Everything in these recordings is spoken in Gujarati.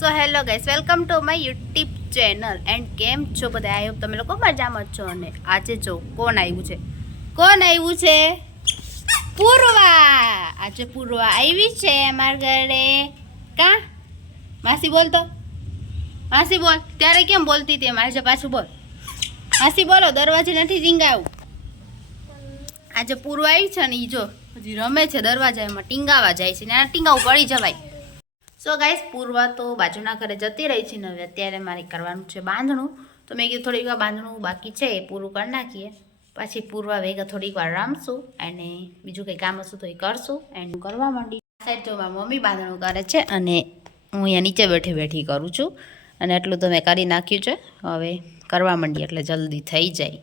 So hello guys, welcome to my YouTube channel and કેમ છો બધા? આઈ હોપ તમે લોકો મજામાં જ છો. અને આજે જો કોણ આવ્યું છે? પૂર્વા. આજે પૂર્વા આવી છે અમારા ઘરે. કા માસી બોલ તો, માસી બોલ. ત્યારે કેમ બોલતી હતી? આજે પાછું બોલ. માસી બોલો, દરવાજે નથી ટીંગાવું. આજે પૂર્વા આવી છે ને, એ જો હજી રમે છે દરવાજામાં, ટીંગાવા જાય છે ને આ ટીંગાવું પડી જવાય. સો ગાઈસ, પૂર્વા તો બાજુના ઘરે જતી રહી છે ને હવે અત્યારે મારે કરવાનું છે બાંધણું. તો મેં કીધું થોડીક વાર બાંધણું બાકી છે એ પૂરું કરી નાખીએ, પછી પૂર્વા ભેગા થોડીક વાર રમશું અને બીજું કંઈ કામ હશું તો એ કરશું. એન્ડ હું કરવા માંડી સાઈડ જો મારી મમ્મી બાંધણું કરે છે અને હું અહીંયા નીચે બેઠી કરું છું. અને એટલું તો મેં કરી નાખ્યું છે, હવે કરવા માંડી એટલે જલ્દી થઈ જાય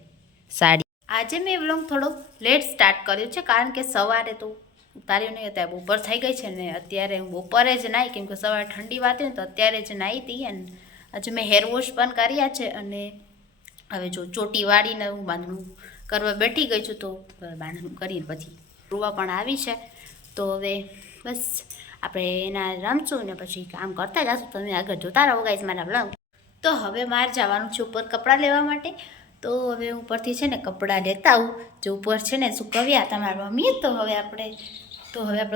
સાડી. આજે મેં વ્લોગ થોડો લેટ સ્ટાર્ટ કર્યો છે કારણ કે સવારે તો ઉતાર્યું નહીં, અત્યારે બપોર થઈ ગઈ છે ને અત્યારે હું બપોરે જ નાહી, કેમ કે સવારે ઠંડી વાતી ને તો અત્યારે જ નાહી હતી. અને આજે મેં હેર વોશ પણ કર્યા છે અને હવે જો ચોટી વાળીને હું બાંધણું કરવા બેઠી ગઈ છું. તો બાંધણું કરીને પછી રૂવા પણ આવી છે, તો હવે બસ આપણે એના રમશું ને પછી કામ કરતા જશું. તમે આગળ જોતા રહો ગાઈસ મારા વ્લોગ. તો હવે મારે જવાનું છે ઉપર કપડાં લેવા માટે. તો હવે ઉપરથી છે ને કપડાં લેતા આવું, જે ઉપર છે ને સુકવ્યા તમારા મમ્મીએ. તો હવે આપણે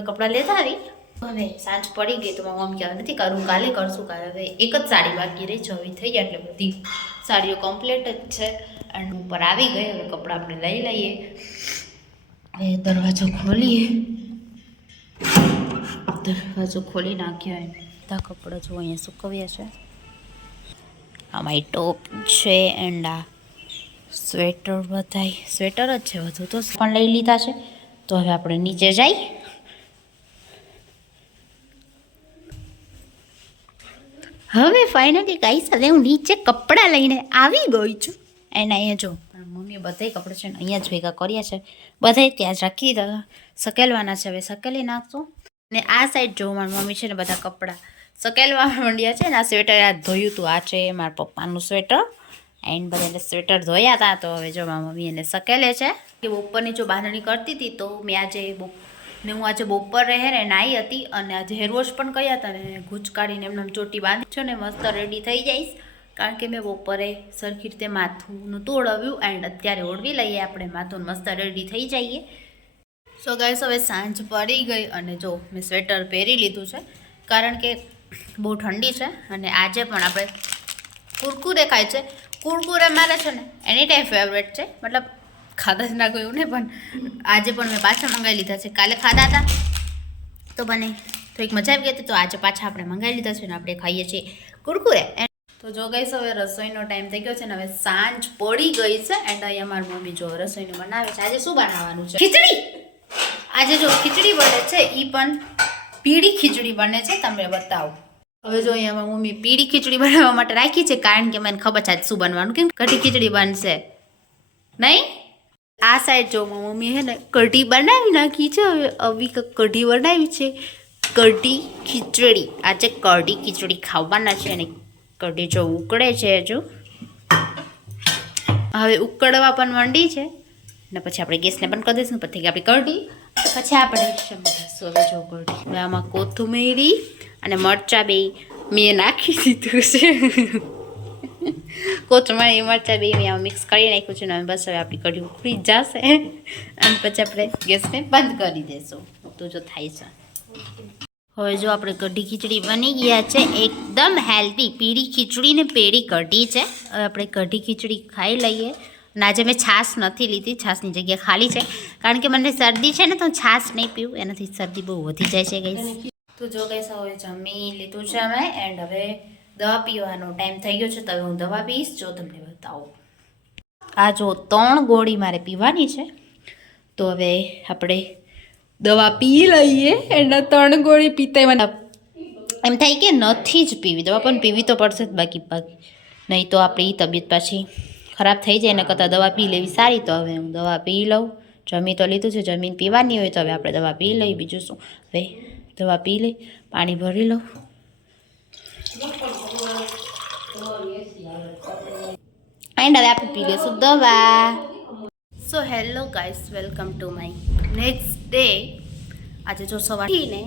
કપડાં લેતા આવી. હવે સાંજ પડી ગઈ તો મારી મમ્મી કહેવાય નથી કરું, કાલે કરશું. કાલે હવે એક જ સાડી બાકી રહી છે, હવે થઈ ગયા એટલે બધી સાડીઓ કમ્પ્લીટ જ છે. અને ઉપર આવી ગઈ, હવે કપડાં આપણે લઈ લઈએ. હવે દરવાજો ખોલી નાખ્યો એમ બધા કપડાં જો અહીંયા સુકવ્યા છે. આ મારી ટોપ છે એન્ડ આ સ્વેટર, બધાય સ્વેટર જ છે, વધુ તો પણ લઈ લીધા છે. તો હવે આપણે નીચે જઈ. હવે ફાઇનલી ગાઈસ હવે હું નીચે કપડાં લઈને આવી ગઈ છું. એન્ડ અહીંયા જો મમ્મીએ બધાય કપડાં છે ને અહીંયા જ ભેગા કર્યા છે, બધાય ત્યાં જ રાખી દીધા, સકેલવાના છે, હવે સકેલી નાખશું. ને આ સાઈડ જો મારી મમ્મી છે ને બધા કપડાં સકેલવા માંડ્યા છે ને. આ સ્વેટર આ ધોયું હતું, આ છે મારા પપ્પાનું સ્વેટર એન્ડ બધાને સ્વેટર ધોયા હતા. તો હવે જો મારી મમ્મી એને સકેલે છે કે બપોરની જો બાંધણી કરતી હતી તો હું આજે બપોર ને નાહી હતી અને આજે હેરવોશ પણ કર્યા હતા ને ગૂંચ કાઢીને એમને ચોટી બાંધી છે ને મસ્ત રેડી થઈ જઈશ. કારણ કે મેં બપોરે સરખી રીતે માથું નહોતું ઓળવ્યું એન્ડ અત્યારે ઓળવી લઈએ આપણે માથું, મસ્ત રેડી થઈ જઈએ. સો ગાઈસ, હવે સાંજ પડી ગઈ અને જો મેં સ્વેટર પહેરી લીધું છે કારણ કે બહુ ઠંડી છે. અને આજે પણ આપણે કુરકુરે ખાય છે. કુરકુરે મારે છે ને એની ટાઈમ ફેવરેટ છે, મતલબ ખાધા જ ના કોઈ એવું નહીં, પણ આજે પણ મેં પાછા મંગાવી લીધા છે. કાલે ખાધા હતા તો મને થોડીક મજા આવી ગઈ હતી, તો આજે પાછા આપણે મંગાવી લીધા છે ને આપણે ખાઈએ છીએ કુરકુરે. તો જો ગઈશ, હવે રસોઈનો ટાઈમ થઈ ગયો છે ને હવે સાંજ પડી ગઈ છે. એન્ડ અહીંયા મારી મમ્મી જો રસોઈનું બનાવે છે. આજે શું બનાવવાનું છે? ખીચડી. આજે જો ખીચડી બને છે, એ પણ પીળી ખીચડી બને છે, તમને બતાવું. હવે જો અહીંયા મમ્મી પીળી ખીચડી બનાવવા માટે રાખી છે કારણ કે મને ખબર છે આજ શું બનવાનું, કેમ કઢી ખીચડી બનશે નહીં. આ સાઈડ જો મમ્મી હે ને કઢી બનાવી નાખી છે. હવે આવી કઢી બનાવી છે, કઢી ખીચડી. આજે કઢી ખીચડી ખાવાના છે અને કઢી જો ઉકળે છે હજુ, હવે ઉકળવા પણ માંડી છે ને પછી આપણે ગેસને બંધ કરી દઈશું. પછી આપણી કઢી, પછી આપણે હવે જો કઢી આમાં કોથમીરી અને મરચાં બે મેં નાખી દીધું છે. કોથમીરી મરચાં બે મેં મિક્સ કરી નાખ્યું છે ને બસ હવે આપણી કઢી ઉકળી જશે અને પછી આપણે ગેસને બંધ કરી દઈશું. તો જો થાય છે. હવે જો આપણે કઢી ખીચડી બની ગયા છે, એકદમ હેલ્ધી પીળી ખીચડી ને પેળી કઢી છે. હવે આપણે કઢી ખીચડી ખાઈ લઈએ. અને આજે મેં છાશ નથી લીધી, છાશની જગ્યા ખાલી છે કારણ કે મને શરદી છે ને તો છાશ નહીં પીવું, એનાથી શરદી બહુ વધી જાય છે ગઈ. તો જો ગઈશ, હવે જમી લીધું છે અમે એન્ડ હવે દવા પીવાનો ટાઈમ થઈ ગયો છે, તો હવે હું દવા પીશ. જો તમને બતાવું, આ જો 3 ગોળી મારે પીવાની છે. તો હવે આપણે દવા પી લઈએ. એના 3 ગોળી પીતા મને એમ થાય કે નથી જ પીવી, દવા પણ પીવી તો પડશે જ, બાકી નહીં તો આપણી તબિયત પાછી ખરાબ થઈ જાય. એના કરતાં દવા પી લેવી સારી. તો હવે હું દવા પી લઉં. જમી તો લીધું છે, જમીન પીવાની હોય તો હવે આપણે દવા પી લઈએ. બીજું શું, હવે દવા પી લઈ, પાણી ભરી લઉં એન્ડ હવે આપણે પી લઈશું દવા. So hello guys, welcome to my next day. આજે જો સવારથી ને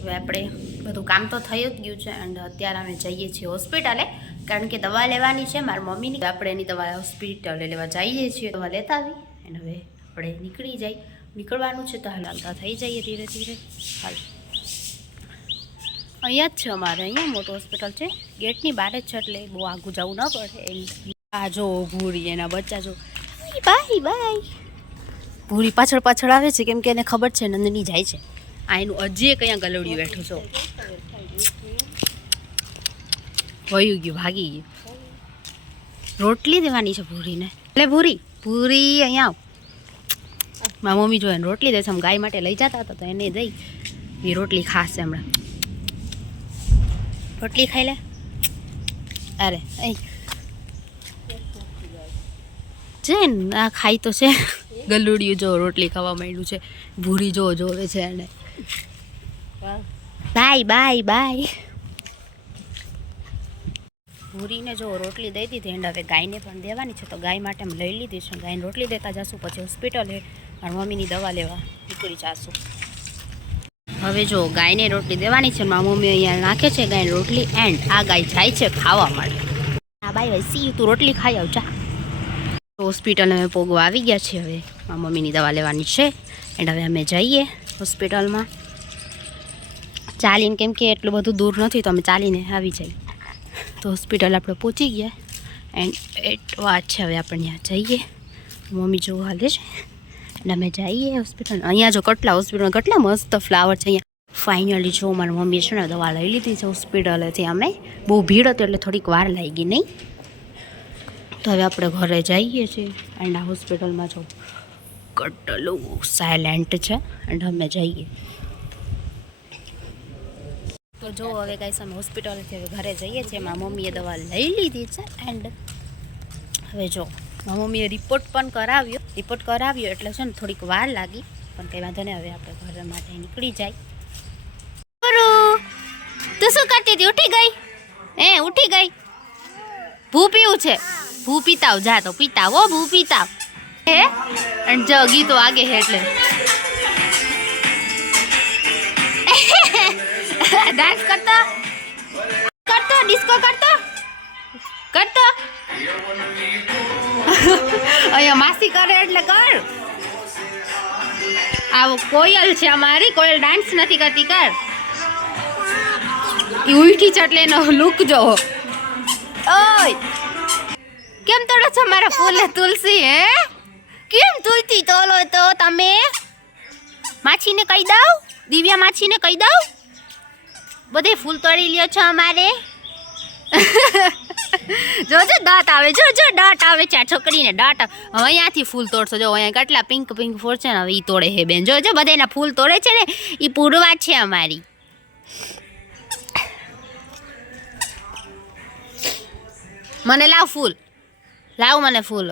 હવે આપણે બધું કામ તો થઈ જ ગયું છે એન્ડ અત્યારે અમે જઈએ છીએ હોસ્પિટલે, કારણ કે દવા લેવાની છે મારી મમ્મીની. આપણે એની દવા હોસ્પિટલે લેવા જઈએ છીએ, દવા લેતા આવી અને હવે આપણે નીકળવાનું છે. તો હાલતા થઈ જઈએ ધીરે ધીરે. હાલ અહીંયા જ છે અમારે, અહીંયા મોટું હોસ્પિટલ છે, ગેટની બહાર જ છે, એટલે બહુ આગું જવું ન પડે. આ જો ભૂરી એના બચ્ચા જો, બાય બાય. ભૂરી પાછળ પાછળ આવે છે કેમ કે એને ખબર છે નંદની જાય છે. આ એનું હજી કયા ગલવડી બેઠું છો, વયું ગયું, ભાગી ગયું. રોટલી દેવાની છે ભૂરીને. એટલે ભૂરી અહીંયા આવ. મારી મમ્મી જો એને રોટલી દે છે, આમ ગાય માટે લઈ જતા હતા તો એને દઈ, એ રોટલી ખાશે હમણાં. રોટલી ખાઈ લે. અરે અહીં છે ને, આ ખાઈ તો છે. ગલુડિયું જો રોટલી ખાવા માંડ્યું છે. ભૂરી જો જોવે છે એને. Bye bye bye. ભૂરીને જો રોટલી દઈ દીધી એન્ડ હવે ગાયને પણ દેવાની છે, તો ગાય માટે અમે લઈ લીધી છે. ગાયને રોટલી દેતા જશું, પછી હોસ્પિટલે મારી મમ્મીની દવા લેવા નીકળી જશું. હવે જો ગાયને રોટલી દેવાની છે, મારી મમ્મી અહીંયા નાખે છે ગાયને રોટલી એન્ડ આ ગાય જાય છે ખાવા માટે. હા બાય બાય, સી યુ. તું રોટલી ખાઈ આવ જા. હોસ્પિટલ અમે પોગવા આવી ગયા છે. હવે મારી મમ્મીની દવા લેવાની છે એન્ડ હવે અમે જઈએ હોસ્પિટલમાં ચાલીને, કેમ કે એટલું બધું દૂર નથી તો અમે ચાલીને આવી જઈએ. તો હોસ્પિટલ આપણે પહોંચી ગયા એન્ડ વાત છે હવે આપણે ત્યાં જઈએ. મમ્મી જો હાલે છે અને અમે જઈએ હોસ્પિટલ. અહીંયા જો હોસ્પિટલમાં કેટલા મસ્ત ફ્લાવર છે. અહીંયા ફાઇનલી જો મારી મમ્મી છે ને દવા લઈ લીધી છે હોસ્પિટલેથી. અમે બહુ ભીડ હતી એટલે થોડીક વાર લાગી નહીં. તો હવે આપણે ઘરે જઈએ છીએ એન્ડ આ હોસ્પિટલમાં જો કેટલું સાયલેન્ટ છે એન્ડ અમે જઈએ. તો જો હવે ગાઈસ અમે હોસ્પિટલથી હવે ઘરે જઈએ છીએ. મારી મમ્મીએ દવા લઈ લીધી છે એન્ડ હવે જો મારી મમ્મીએ રિપોર્ટ કરાવ્યો એટલે છે ને થોડીક વાર લાગી, પણ કંઈ વાંધો નહીં. હવે આપણે ઘર માટે નીકળી જાય. તું શું કરતી હતી? ઉઠી ગઈ? ઉઠી ગઈ? ભૂ પીવું છે? ભૂ પીતાવ જા, તો પીતાવ હો, ભૂ પીતાવ હે. અને જો ગીતો આગે હે એટલે ડાન્સ કરતો ડિસ્કો કરતો અહીંયા માસી કરે એટલે કર. આવો કોયલ છે અમારી, કોયલ ડાન્સ નથી કરતી, કર. એ ઉઠી છે એટલે એનો લુક જો. ઓય કેમ તોડો છો મારા ફૂલે તુલસી? હે કેમ તુલસી તોલો તો તમે? માછીને કહી દઉં, દિવ્યા માછીને કહી દઉં બધે ફૂલ તોડી લ્યો છો અમારે. જોજો દાંત આવે, જો દાંત આવે છે આ છોકરીને, દાંત આવે. હવે અહીંયાથી ફૂલ તોડશો. જો અહીંયા કેટલા પિંક ફૂલ છે ને, હવે એ તોડે હે બેન. જો બધાના ફૂલ તોડે છે ને, એ પૂરવા છે અમારી. મને લાવ ફૂલ, લાવ મને ફૂલ.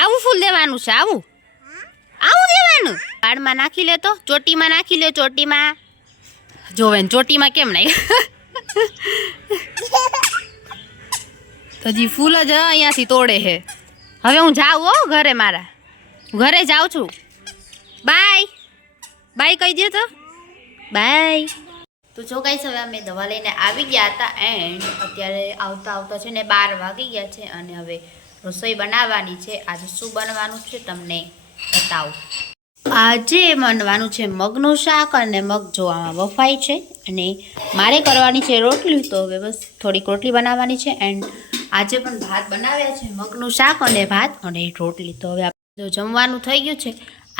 આવું ફૂલ દેવાનું છે, આવું દેવાનું. વાળમાં નાખી લે, તો ચોટીમાં નાખી લે, ચોટીમાં. જોવે ચોટીમાં કેમ નહીં? તો જી ફૂલ જ અહીંયાથી તોડે છે. હવે હું જાઉં હો ઘરે, મારા ઘરે જાઉં છું. બાય કહી દે તો બાય. તો જો ગાઈસ હવે અમે દવા લઈને આવી ગયા હતા એન્ડ અત્યારે આવતા છે ને 12 વાગી ગયા છે અને હવે રસોઈ બનાવવાની છે. આજે શું બનવાનું છે તમને બતાવું. આજે બનવાનું છે મગનું શાક અને મગ જો આમાં બફાઈ છે અને મારે કરવાની છે રોટલી. તો હવે બસ થોડીક રોટલી બનાવવાની છે એન્ડ આજે પણ ભાત બનાવ્યા છે, મગનું શાક અને ભાત અને રોટલી. તો હવે આપણે જમવાનું થઈ ગયું છે.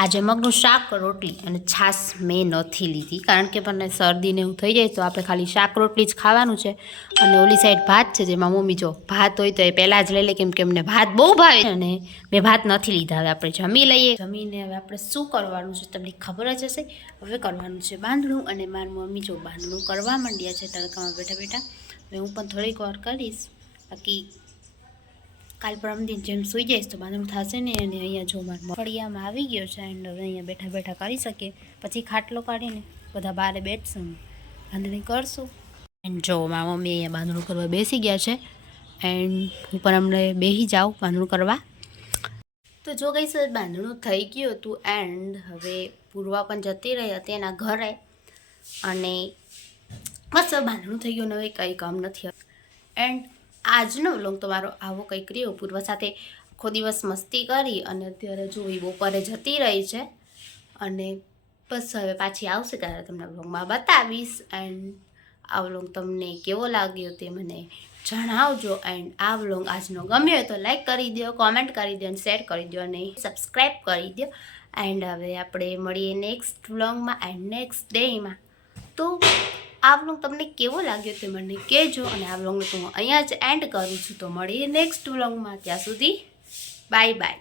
આજે મગનું શાક, રોટલી અને છાશ મેં નથી લીધી કારણ કે મને શરદીને એવું થઈ જાય તો આપણે ખાલી શાક રોટલી જ ખાવાનું છે. અને ઓલી સાઈડ ભાત છે જેમાં મમ્મી જો ભાત હોય તો એ પહેલાં જ લઈ લે કેમ કે એમને ભાત બહુ ભાવે છે અને મેં ભાત નથી લીધા. હવે આપણે જમી લઈએ. જમીને હવે આપણે શું કરવાનું છે તમને ખબર જ હશે. હવે કરવાનું છે બાંધણું અને મારી મમ્મી જો બાંધણું કરવા માંડ્યા છે તડકામાં બેઠા. હવે હું પણ થોડીક વાર કરીશ, બાકી કાલ પરમદિન જેમ સૂઈ જઈશ તો બાંધણું થશે ને. અને અહીંયા જો મારા ફળિયામાં આવી ગયો છે એન્ડ હવે અહીંયા બેઠા કરી શકીએ. પછી ખાટલો કાઢીને બધા બહાર બેઠશું, બાંધણી કરશું. એન્ડ જો મારા મમ્મી અહીંયા બાંધણું કરવા બેસી ગયા છે એન્ડ હું પણ હમણે બેસી જાઉં બાંધણું કરવા. તો જો ગઈ બાંધણું થઈ ગયું હતું એન્ડ હવે પૂર્વા પણ જતી રહી હતી એના ઘરે. અને બસ બાંધણું થઈ ગયું, હવે કંઈ કામ નથી. એન્ડ આજનો વ્લોગ તમારો આવો કંઈક રહ્યો. પૂર્વ સાથે આખો દિવસ મસ્તી કરી અને અત્યારે જોઈ બપોરે જતી રહી છે. અને બસ હવે પાછી આવશે ત્યારે તમને વ્લોગમાં બતાવીશ. એન્ડ આ વ્લોગ તમને કેવો લાગ્યો તે મને જણાવજો. એન્ડ આ વ્લોગ આજનો ગમ્યો હોય તો લાઈક કરી દો, કોમેન્ટ કરી દો, અને શેર કરી દો, અને સબસ્ક્રાઈબ કરી દો. એન્ડ હવે આપણે મળીએ નેક્સ્ટ વ્લોગમાં એન્ડ નેક્સ્ટ ડેમાં. તો આ વ્લોગ તમને કેવો લાગ્યો તે મને કહેજો. અને આ વ્લોગને તો હું અહીંયા જ એન્ડ કરું છું. તો મળીએ નેક્સ્ટ વ્લોગમાં. ત્યાં સુધી બાય બાય.